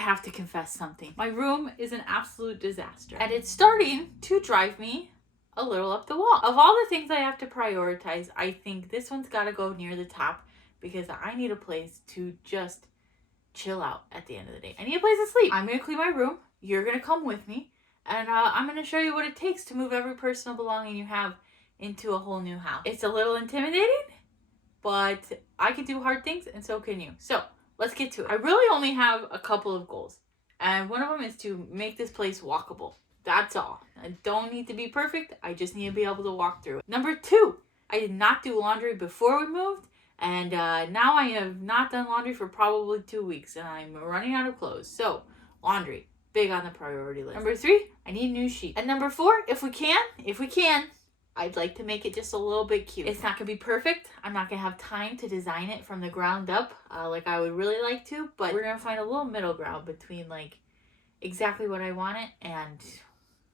have to confess something. My room is an absolute disaster, and it's starting to drive me a little up the wall. Of all the things I have to prioritize, I think this one's got to go near the top because I need a place to just chill out at the end of the day. I need a place to sleep. I'm going to clean my room. You're going to come with me, and I'm going to show you what it takes to move every personal belonging you have into a whole new house. It's a little intimidating, but I can do hard things, and so can you. So let's get to it. I really only have a couple of goals, and one of them is to make this place walkable. That's all. I don't need to be perfect. I just need to be able to walk through it. Number 2, I did not do laundry before we moved, and now I have not done laundry for probably 2 weeks, and I'm running out of clothes. So laundry, big on the priority list. Number 3, I need new sheets. And number 4, if we can, I'd like to make it just a little bit cute. It's not going to be perfect. I'm not going to have time to design it from the ground up like I would really like to, but we're going to find a little middle ground between like exactly what I want it and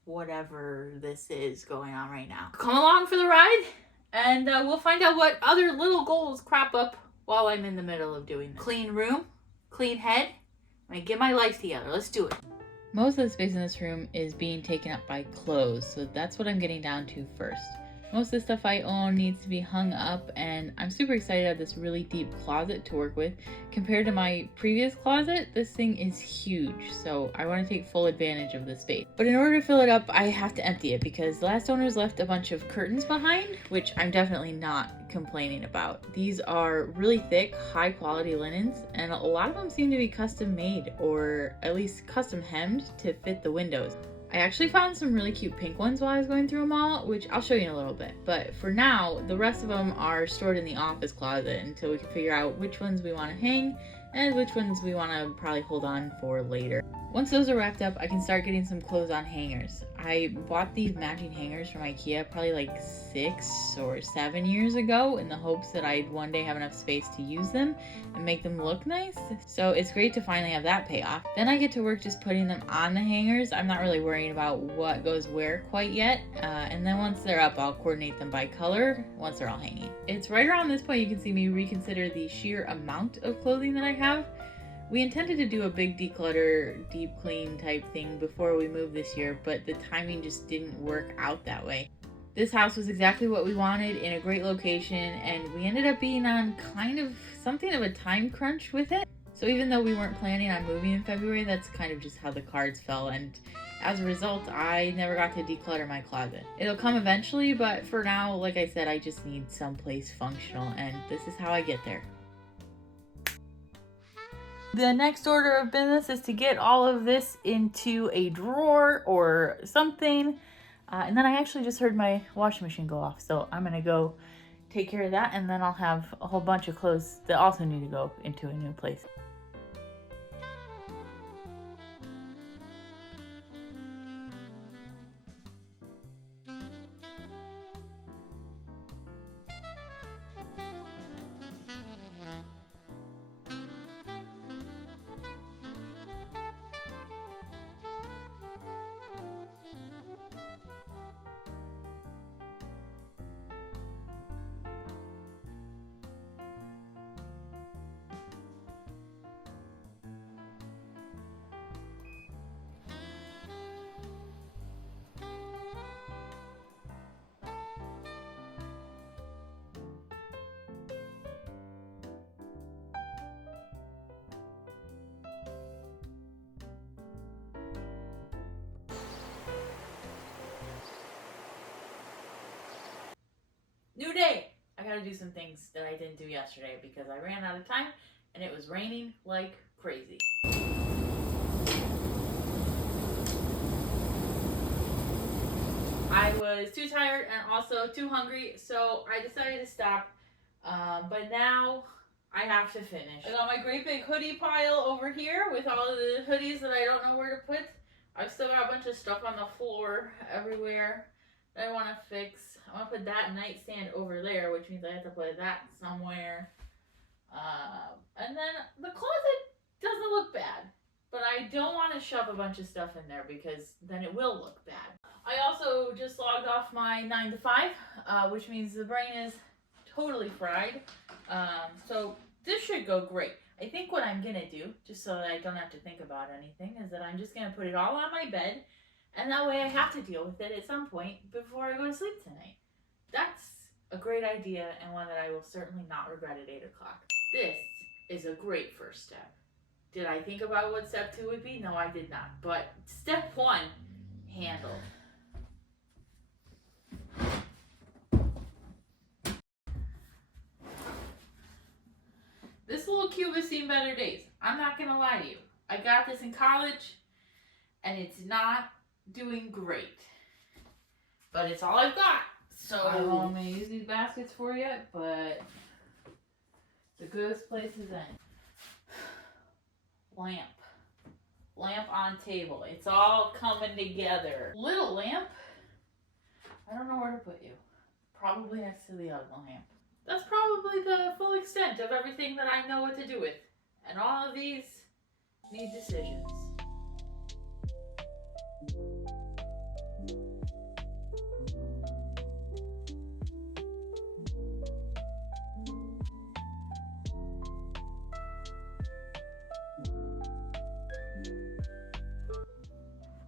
whatever this is going on right now. Come along for the ride, and we'll find out what other little goals crop up while I'm in the middle of doing this. Clean room, clean head. I'm going to get my life together. Let's do it. Most of the space in this room is being taken up by clothes, so that's what I'm getting down to first. Most of the stuff I own needs to be hung up, and I'm super excited to have this really deep closet to work with. Compared to my previous closet, this thing is huge, so I want to take full advantage of the space. But in order to fill it up, I have to empty it because the last owners left a bunch of curtains behind, which I'm definitely not complaining about. These are really thick, high quality linens, and a lot of them seem to be custom made, or at least custom hemmed to fit the windows. I actually found some really cute pink ones while I was going through them all, which I'll show you in a little bit. But for now, the rest of them are stored in the office closet until we can figure out which ones we want to hang and which ones we want to probably hold on for later. Once those are wrapped up, I can start getting some clothes on hangers. I bought these matching hangers from IKEA probably like 6 or 7 years ago in the hopes that I'd one day have enough space to use them and make them look nice. So it's great to finally have that pay off. Then I get to work just putting them on the hangers. I'm not really worrying about what goes where quite yet. And then once they're up, I'll coordinate them by color once they're all hanging. It's right around this point you can see me reconsider the sheer amount of clothing that I have. We intended to do a big declutter, deep clean type thing before we moved this year, but the timing just didn't work out that way. This house was exactly what we wanted in a great location, and we ended up being on kind of something of a time crunch with it. So even though we weren't planning on moving in February, that's kind of just how the cards fell, and as a result, I never got to declutter my closet. It'll come eventually, but for now, like I said, I just need someplace functional, and this is how I get there. The next order of business is to get all of this into a drawer or something. And then I actually just heard my washing machine go off. So I'm going to go take care of that. And then I'll have a whole bunch of clothes that also need to go into a new place. New day! I gotta do some things that I didn't do yesterday because I ran out of time and it was raining like crazy. I was too tired and also too hungry, so I decided to stop. But now I have to finish. I got my great big hoodie pile over here with all of the hoodies that I don't know where to put. I've still got a bunch of stuff on the floor everywhere that I want to fix. I want to put that nightstand over there, which means I have to put that somewhere. And then the closet doesn't look bad, but I don't want to shove a bunch of stuff in there because then it will look bad. I also just logged off my 9 to 5, which means the brain is totally fried. So this should go great. I think what I'm gonna do, just so that I don't have to think about anything, is that I'm just gonna put it all on my bed, and that way I have to deal with it at some point before I go to sleep tonight. That's a great idea, and one that I will certainly not regret at 8 o'clock. This is a great first step. Did I think about what step 2 would be? No, I did not. But step 1, handled. This little cube has seen better days. I'm not gonna lie to you. I got this in college, and it's not doing great. But it's all I've got. So I don't know if I'm gonna use these baskets for yet, but the goodest place is in. Lamp on table. It's all coming together. Little lamp. I don't know where to put you. Probably next to the other lamp. That's probably the full extent of everything that I know what to do with. And all of these need decisions.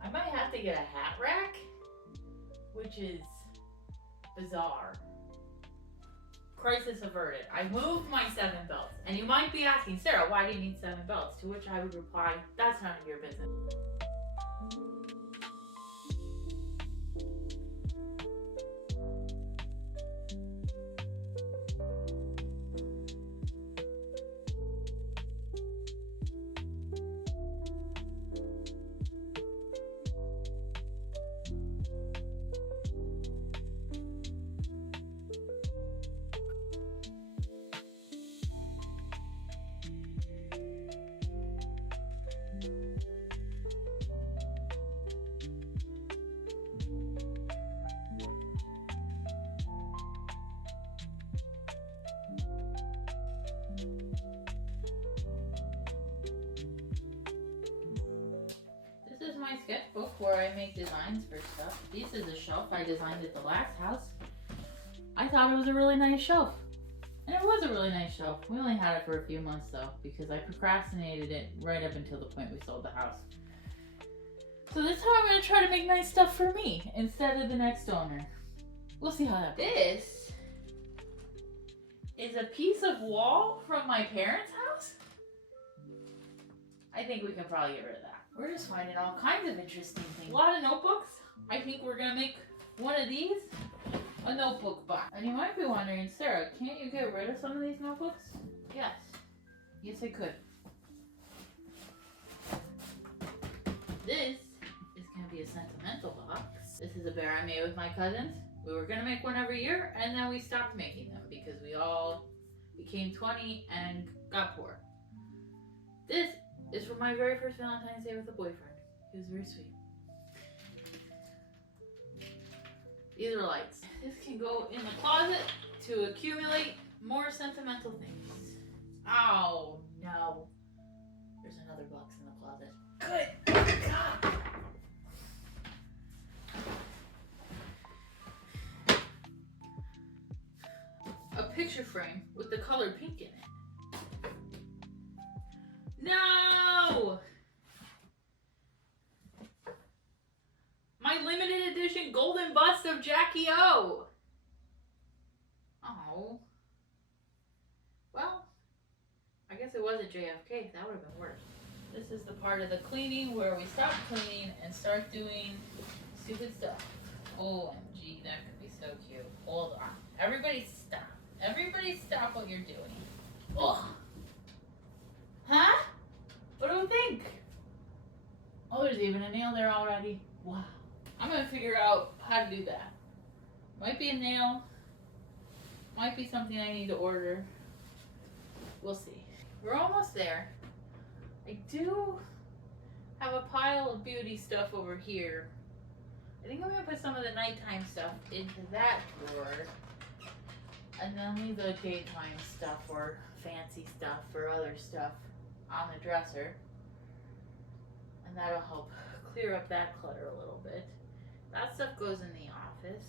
I might have to get a hat rack, which is bizarre. Crisis averted. I moved my 7 belts. And you might be asking, Sarah, why do you need 7 belts? To which I would reply, that's none of your business. This is my sketchbook where I make designs for stuff. This is a shelf I designed at the last house. I thought it was a really nice shelf. And it was a really nice shelf. We only had it for a few months though, because I procrastinated it right up until the point we sold the house. So this time I'm going to try to make nice stuff for me instead of the next owner. We'll see how that goes. This is a piece of wall from my parents' house. I think we can probably get rid of that. We're just finding all kinds of interesting things. A lot of notebooks. I think we're going to make one of these a notebook box. And you might be wondering, Sarah, can't you get rid of some of these notebooks? Yes. Yes, I could. This is going to be a sentimental box. This is a bear I made with my cousins. We were going to make one every year, and then we stopped making them because we all became 20 and got poor. This is from my very first Valentine's Day with a boyfriend. He was very sweet. These are lights. This can go in the closet to accumulate more sentimental things. Oh no. There's another box in the closet. Good God. A picture frame with the color pink in it. No! My limited edition golden bust of Jackie O. Oh. Well, I guess it wasn't JFK. That would have been worse. This is the part of the cleaning where we stop cleaning and start doing stupid stuff. OMG, that could be so cute. Hold on. Everybody stop. Everybody stop what you're doing. Ugh. Huh? What do you think? Oh, there's even a nail there already. Wow. I'm gonna figure out how to do that. Might be a nail. Might be something I need to order. We'll see. We're almost there. I do have a pile of beauty stuff over here. I think I'm gonna put some of the nighttime stuff into that drawer. And then leave the daytime stuff or fancy stuff or other stuff on the dresser. And that'll help clear up that clutter a little bit. That stuff goes in the office.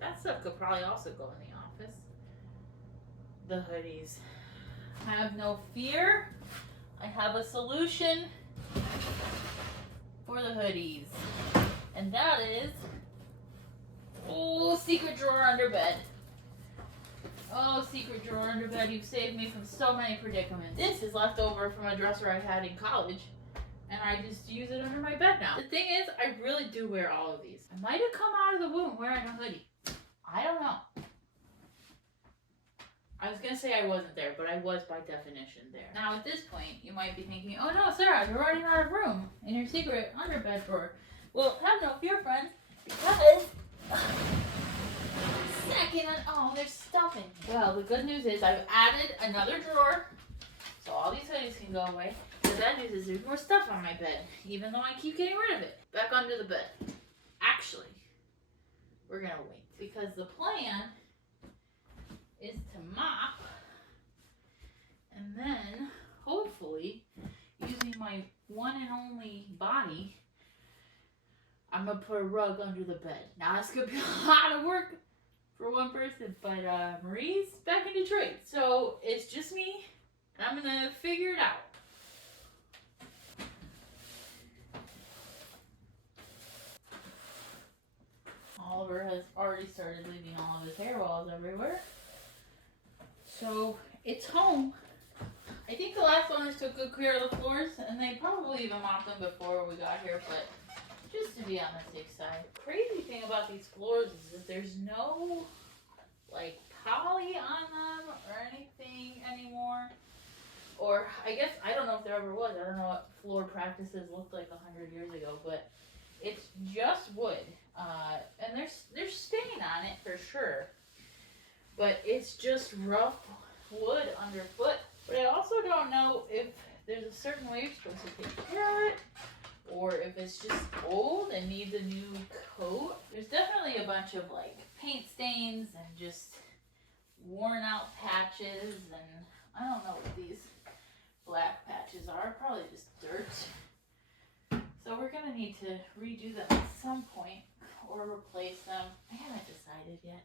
That stuff could probably also go in the office. The hoodies. Have no fear. I have a solution for the hoodies. And that is, oh, secret drawer under bed. Oh, secret drawer under bed, you've saved me from so many predicaments. This is left over from a dresser I had in college, and I just use it under my bed now. The thing is, I really do wear all of these. I might have come out of the womb wearing a hoodie. I don't know. I was gonna say I wasn't there, but I was by definition there. Now at this point, you might be thinking, oh no, Sarah, you're running out of room in your secret underbed drawer. Well, have no fear, friends, because oh, there's stuff in here. Well, the good news is I've added another drawer, so all these hoodies can go away. The bad news is there's more stuff on my bed, even though I keep getting rid of it. Back under the bed. Actually, we're gonna wait, because the plan is to mop, and then, hopefully, using my one and only body, I'm gonna put a rug under the bed. Now, this could be a lot of work for one person, but Marie's back in Detroit, so it's just me, and I'm gonna figure it out. Oliver has already started leaving all of his hair balls everywhere. So it's home. I think the last owners took good care of the floors, and they probably even mopped them before we got here, but just to be on the safe side. Crazy thing about these floors is that there's no like poly on them or anything anymore. Or I guess, I don't know if there ever was. I don't know what floor practices looked like 100 years ago, but it's just wood. And there's stain on it for sure. But it's just rough wood underfoot. But I also don't know if there's a certain way you're supposed to take care of it, or if it's just old and needs a new coat. There's definitely a bunch of like paint stains and just worn out patches, and I don't know what these black patches are, probably just dirt. So we're gonna need to redo them at some point or replace them. I haven't decided yet.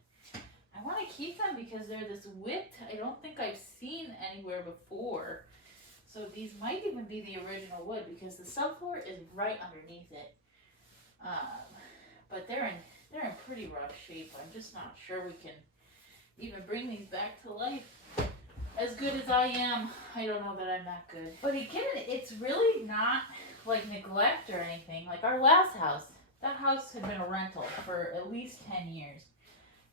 I want to keep them because they're this width I don't think I've seen anywhere before. So these might even be the original wood because the subfloor is right underneath it. But they're in pretty rough shape. I'm just not sure we can even bring these back to life. As good as I am, I don't know that I'm that good. But again, it's really not like neglect or anything. Like our last house, that house had been a rental for at least 10 years.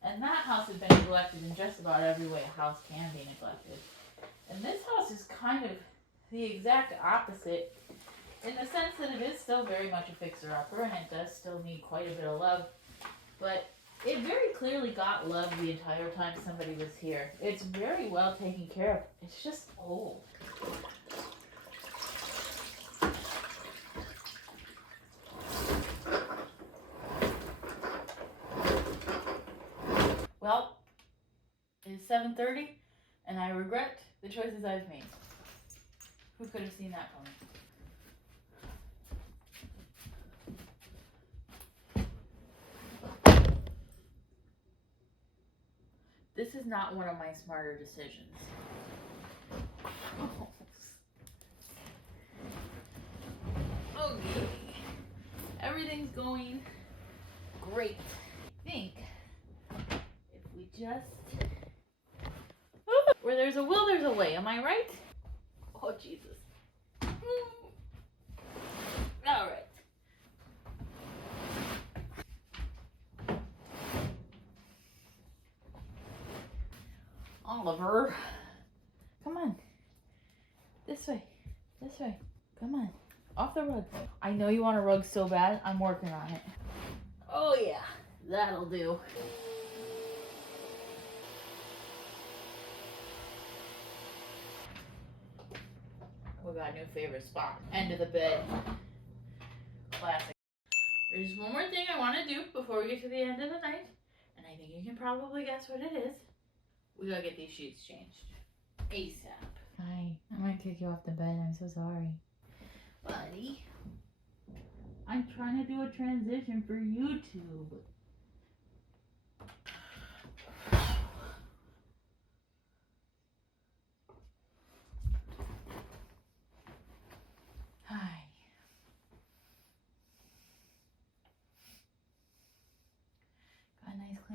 And that house had been neglected in just about every way a house can be neglected. And this house is kind of the exact opposite, in the sense that it is still very much a fixer-upper, and it does still need quite a bit of love. But it very clearly got love the entire time somebody was here. It's very well taken care of. It's just old. Well, it's 7:30, and I regret the choices I've made. Who could have seen that coming? This is not one of my smarter decisions. Okay. Everything's going great. I think if we just... Where there's a will, there's a way. Am I right? Oh, Jesus. All right. Oliver. Come on. This way. This way. Come on. Off the rug. I know you want a rug so bad. I'm working on it. Oh, yeah. That'll do. We got a new favorite spot. End of the bed. Classic. There's one more thing I want to do before we get to the end of the night. And I think you can probably guess what it is. We gotta get these sheets changed. ASAP. Hi. I might kick you off the bed. I'm so sorry. Buddy. I'm trying to do a transition for YouTube.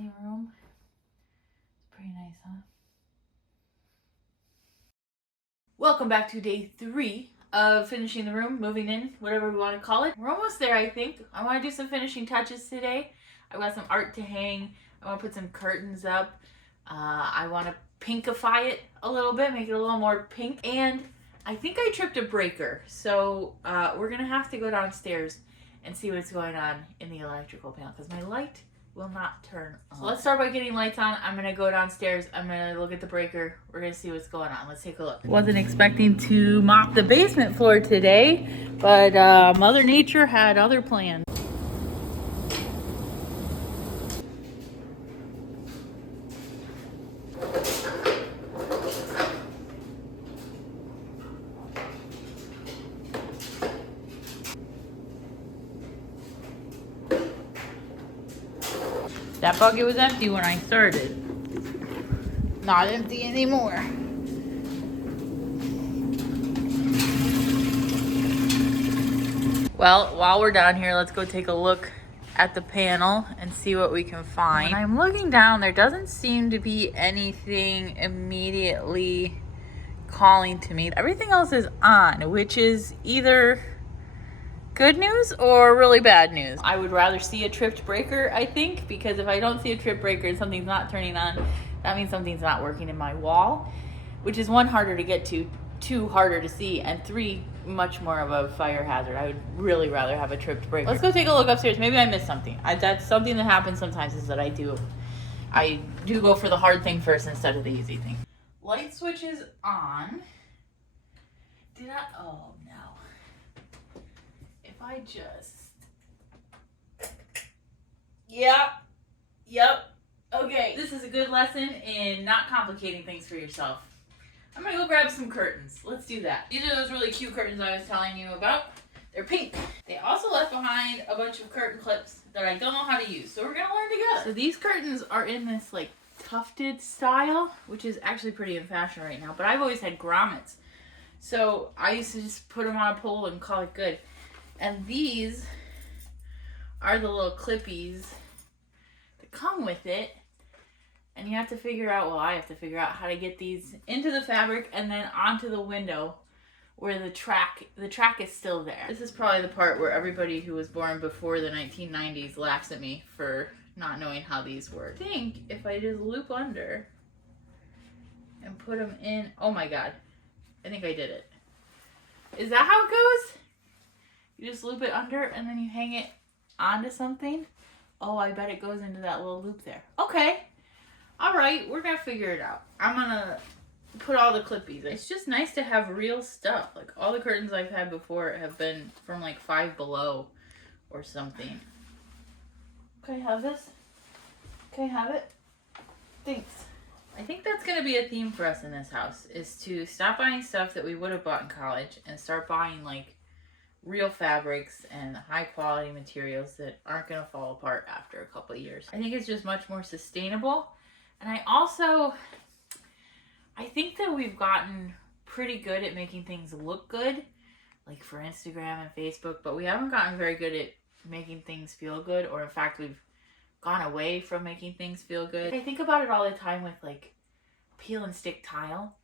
family room. It's pretty nice, huh? Welcome back to day 3 of finishing the room, moving in, whatever we want to call it. We're almost there, I think. I want to do some finishing touches today. I've got some art to hang. I want to put some curtains up. I want to pinkify it a little bit, make it a little more pink. And I think I tripped a breaker. So we're going to have to go downstairs and see what's going on in the electrical panel because my light will not turn on. So let's start by getting lights on. I'm gonna go downstairs. I'm gonna look at the breaker. We're gonna see what's going on. Let's take a look. Wasn't expecting to mop the basement floor today, but Mother Nature had other plans. That bucket was empty when I started. Not empty anymore. Well, while we're down here, let's go take a look at the panel and see what we can find. When I'm looking down, there doesn't seem to be anything immediately calling to me. Everything else is on, which is either good news or really bad news. I would rather see a tripped breaker, I think, because if I don't see a tripped breaker and something's not turning on, that means something's not working in my wall, which is 1, harder to get to, 2, harder to see, and 3, much more of a fire hazard. I would really rather have a tripped breaker. Let's go take a look upstairs. Maybe I missed something. That's something that happens sometimes, is that I do go for the hard thing first instead of the easy thing. Light switch is on. Oh no. I just, yep, okay. This is a good lesson in not complicating things for yourself. I'm gonna go grab some curtains. Let's do that. These are those really cute curtains I was telling you about. They're pink. They also left behind a bunch of curtain clips that I don't know how to use, so we're gonna learn together. So these curtains are in this like tufted style, which is actually pretty in fashion right now, but I've always had grommets. So I used to just put them on a pole and call it good. And these are the little clippies that come with it. And you have to figure out, well, I have to figure out how to get these into the fabric and then onto the window where the track is still there. This is probably the part where everybody who was born before the 1990s laughs at me for not knowing how these work. I think if I just loop under and put them in, oh my God, I think I did it. Is that how it goes? You just loop it under and then you hang it onto something. Oh, I bet it goes into that little loop there. Okay. All right, we're gonna figure it out. I'm gonna put all the clippies. It's just nice to have real stuff. Like all the curtains I've had before have been from like Five Below or something. Can I have this? Can I have it? Thanks. I think that's gonna be a theme for us in this house, is to stop buying stuff that we would have bought in college and start buying like real fabrics and high quality materials that aren't going to fall apart after a couple of years. I think it's just much more sustainable. And I think that we've gotten pretty good at making things look good, like for Instagram and Facebook, but we haven't gotten very good at making things feel good, or in fact, we've gone away from making things feel good. I think about it all the time with like peel and stick tile,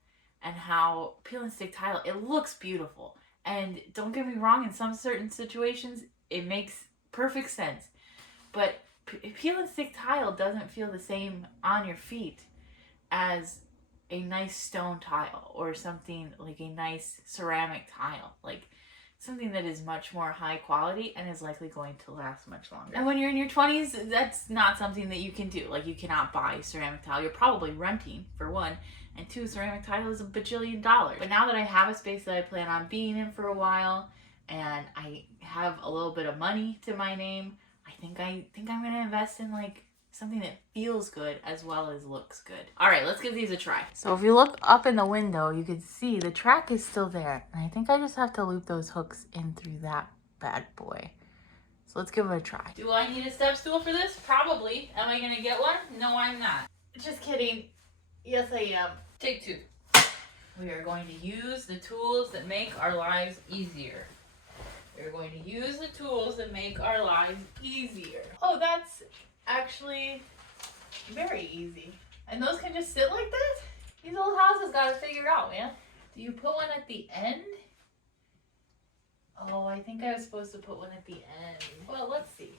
and how peel and stick tile, it looks beautiful. And don't get me wrong, in some certain situations, it makes perfect sense. But peel and stick tile doesn't feel the same on your feet as a nice stone tile or something like a nice ceramic tile. Like something that is much more high quality and is likely going to last much longer. And when you're in your 20s, that's not something that you can do. Like you cannot buy ceramic tile. You're probably renting, for one. And 2, ceramic tile is $1 bajillion. But now that I have a space that I plan on being in for a while, and I have a little bit of money to my name, I think I'm gonna invest in like something that feels good as well as looks good. All right, let's give these a try. So if you look up in the window, you can see the track is still there. And I think I just have to loop those hooks in through that bad boy. So let's give it a try. Do I need a step stool for this? Probably. Am I gonna get one? No, I'm not. Just kidding. Yes, I am. Take 2. We are going to use the tools that make our lives easier. We're going to use the tools that make our lives easier. Oh, that's actually Very easy. And those can just sit like this? These old houses gotta figure out, man. Do you put one at the end? Oh, I think I was supposed to put one at the end. Well, let's see.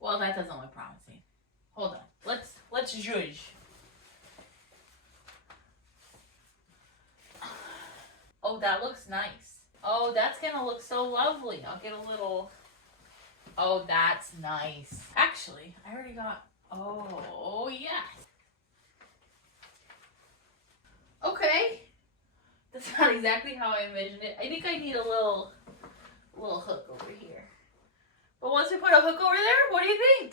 Well, that doesn't look promising. Hold on. Let's judge. Oh, that looks nice. Oh, that's gonna look so lovely. I'll get a little... Oh, that's nice. Actually, I already got... Oh, yes. Okay. That's not exactly how I envisioned it. I think I need a little hook over here. But once we put a hook over there, what do you think?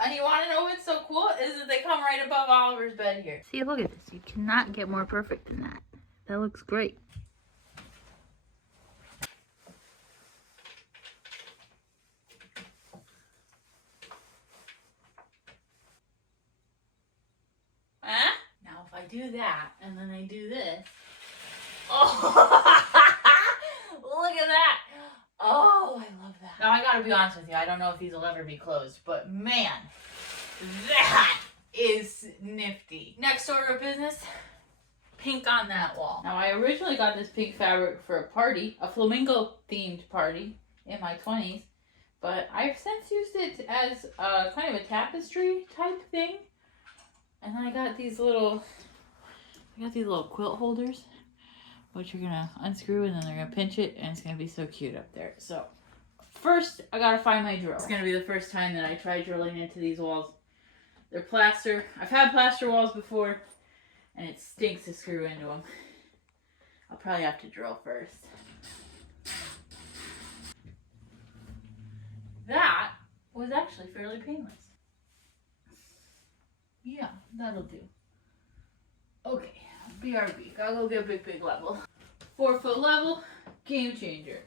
And you want to know what's so cool? Is that they come right above Oliver's bed here. See, look at this. You cannot get more perfect than that. That looks great. Huh? Now if I do that, and then I do this. Oh! Look at that! Oh, I love that. Now I gotta be honest with you, I don't know if these will ever be closed, but man, that is nifty. Next order of business, pink on that wall. Now I originally got this pink fabric for a party, a flamingo themed party in my 20s, but I've since used it as a kind of a tapestry type thing. And then I got these little quilt holders, which you're gonna unscrew and then they're gonna pinch it and it's gonna be so cute up there. So first I gotta find my drill. It's gonna be the first time that I try drilling into these walls. They're plaster. I've had plaster walls before and it stinks to screw into them. I'll probably have to drill first. That was actually fairly painless. Yeah, that'll do. Okay, BRB. Gotta go get big level. 4 foot level, game changer.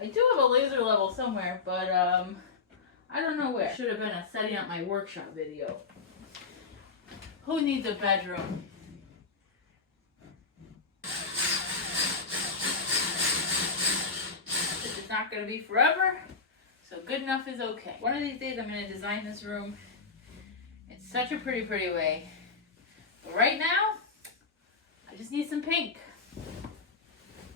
I do have a laser level somewhere, but I don't know where. Should have been a setting up my workshop video. Who needs a bedroom? This is not gonna be forever, so good enough is okay. One of these days I'm gonna design this room in such a pretty way. But right now, I just need some pink.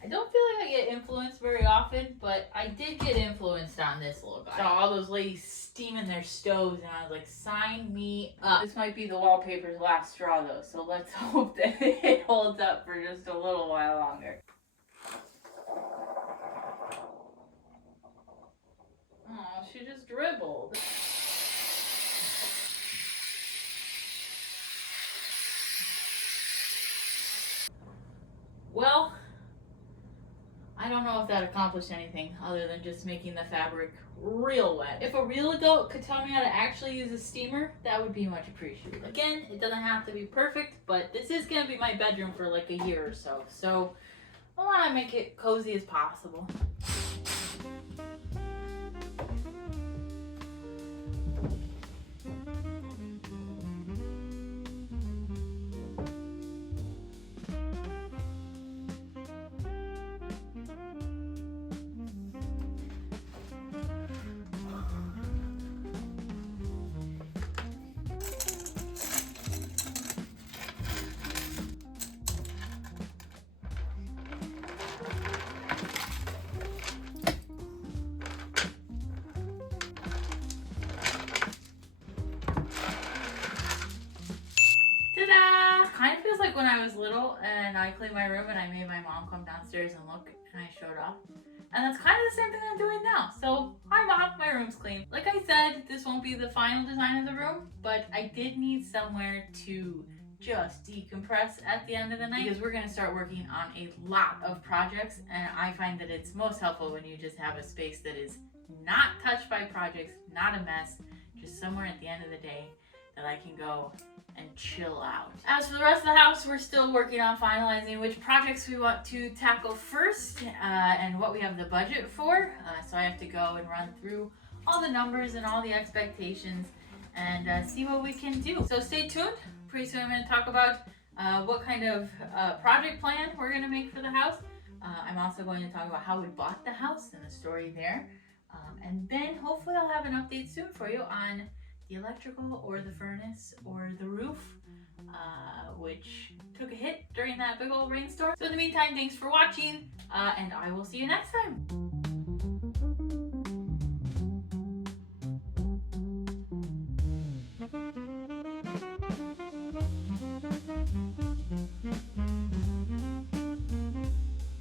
I don't feel like I get influenced very often, but I did get influenced on this little guy. Saw all those ladies steaming their stoves and I was like, sign me up. This might be the wallpaper's last straw though, so let's hope that it holds up for just a little while longer. Oh, she just dribbled. Well, I don't know if that accomplished anything other than just making the fabric real wet. If a real adult could tell me how to actually use a steamer, that would be much appreciated. Again, it doesn't have to be perfect, but this is going to be my bedroom for like a year or so. So I want to make it cozy as possible. Kind of feels like when I was little and I cleaned my room and I made my mom come downstairs and look and I showed off. And that's kind of the same thing I'm doing now. So, hi Mom, my room's clean. Like I said, this won't be the final design of the room, but I did need somewhere to just decompress at the end of the night because we're going to start working on a lot of projects and I find that it's most helpful when you just have a space that is not touched by projects, not a mess, just somewhere at the end of the day that I can go and chill out. As for the rest of the house, we're still working on finalizing which projects we want to tackle first and what we have the budget for. So I have to go and run through all the numbers and all the expectations and see what we can do. So stay tuned. Pretty soon I'm going to talk about what kind of project plan we're going to make for the house. I'm also going to talk about how we bought the house and the story there. And then hopefully I'll have an update soon for you on the electrical or the furnace or the roof, which took a hit during that big old rainstorm. So in the meantime, thanks for watching, and I will see you next time.